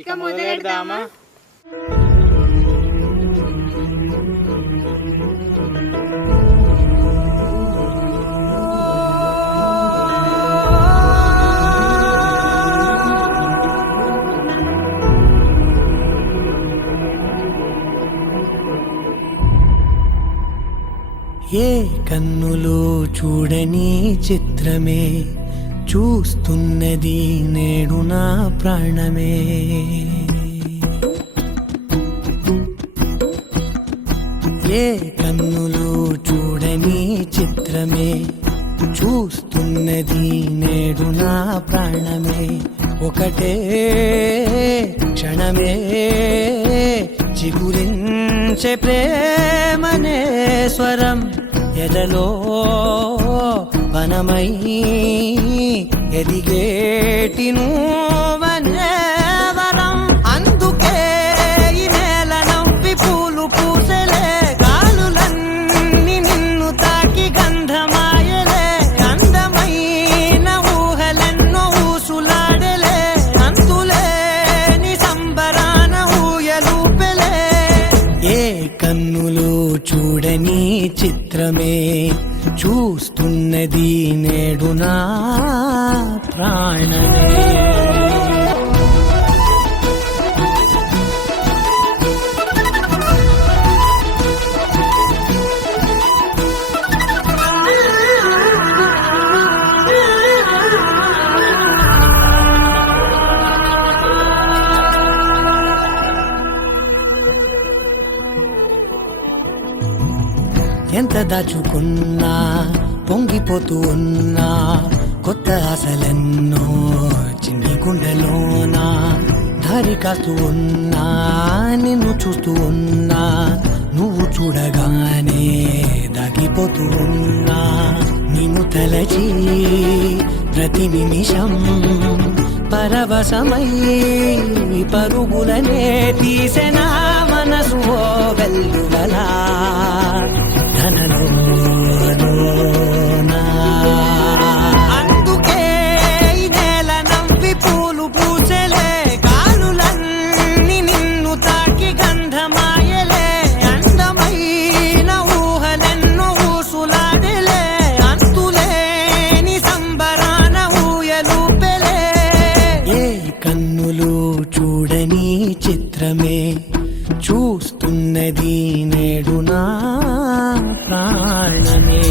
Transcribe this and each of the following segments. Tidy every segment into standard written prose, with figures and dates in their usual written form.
ఇక మొదలెడదామా? ఏ కన్నులో చూడని చిత్రమే చూస్తున్నది నేడు నా ప్రాణమే. ఏ కన్నులో చూడని చిత్రమే చూస్తున్నది నేడు నా ప్రాణమే. ఒకటే క్షణమే చిగురించే ప్రేమనే స్వరం ఎదలో వనమై ఎదిగేటి నువ్వనే వరం. అందుకే ఈ నేల నవ్వి పూలు పూసలే, గాలులన్నీ నిన్ను తాకి గంధమాయలే. అందమైన ఊహలెన్నో ఊసులాడలే, అంతులేని సంబరాన ఊయలూపెలే. ఏ కన్నులో చూడని చిత్రమే చూస్తున్నది నేడు నా ప్రాణమే. ఎంత దాచుకున్నా పొంగిపోతూ ఉన్నా, కొత్త ఆశలెన్నో చిన్ని గుండెలోనా. దారి కాస్తూ ఉన్నా, నిన్ను చూస్తూ ఉన్నా, నువ్వు చూడగానే దాగిపోతూ ఉన్నా. నిన్ను తలచి ప్రతి నిమిషం పరవశమై పరుగులనే తీసెనా మనసు ఓ వెల్లువలా. అందుకే ఈ నేల నవ్వి పూలు పూసలే, గాలులన్నీ నిన్ను తాకి గంధమాయలే. అందమైన ఊహలెన్నో ఊసులాడలే, అంతులేని సంబరాన ఊయలూపెలే. ఏ కన్నులు చూడని చిత్రమే చూస్తున్నది నేడు నా ప్రాణమే.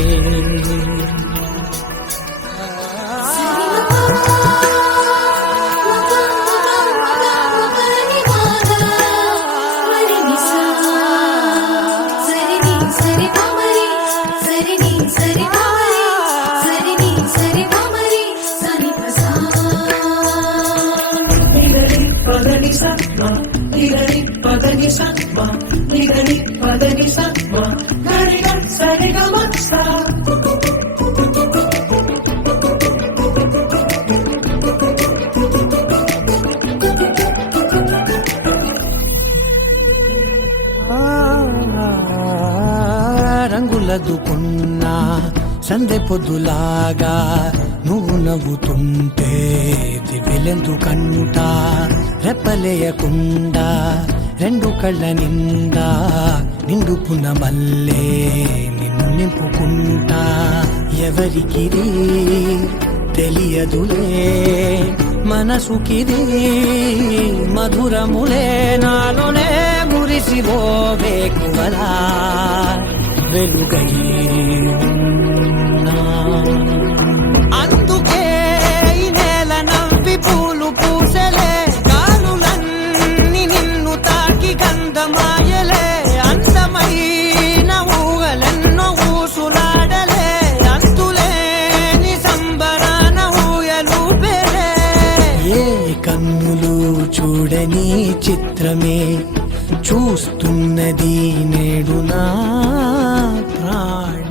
రంగులదుకున్నా సందె పొద్దులాగా నువ్వు నవ్వుతుంటే దివ్యలెందుకంటా. రెప్పలేయకుండా రెండు కళ్ళ నిండా నిండుకున్న మల్లే నిన్ను నింపుకుంటా. ఎవరికిది తెలియదులే మనసుకిది మధురములే, నాలోనే మురిసివో వేకువలా వెలుగై ఉన్నా. అందుకే ఈ నేల నవ్వి పూలు పూసలే, గాలులన్నీ నిన్ను తాకి గంధమాయలే. అందమైన ఊహలెన్నో ఊసులాడలే, అంతులేని సంబరాన ఊయలూపెలే. ఏ కన్నులు చూడని చిత్రమే చూస్తున్నది నేడు నా ప్రాణ.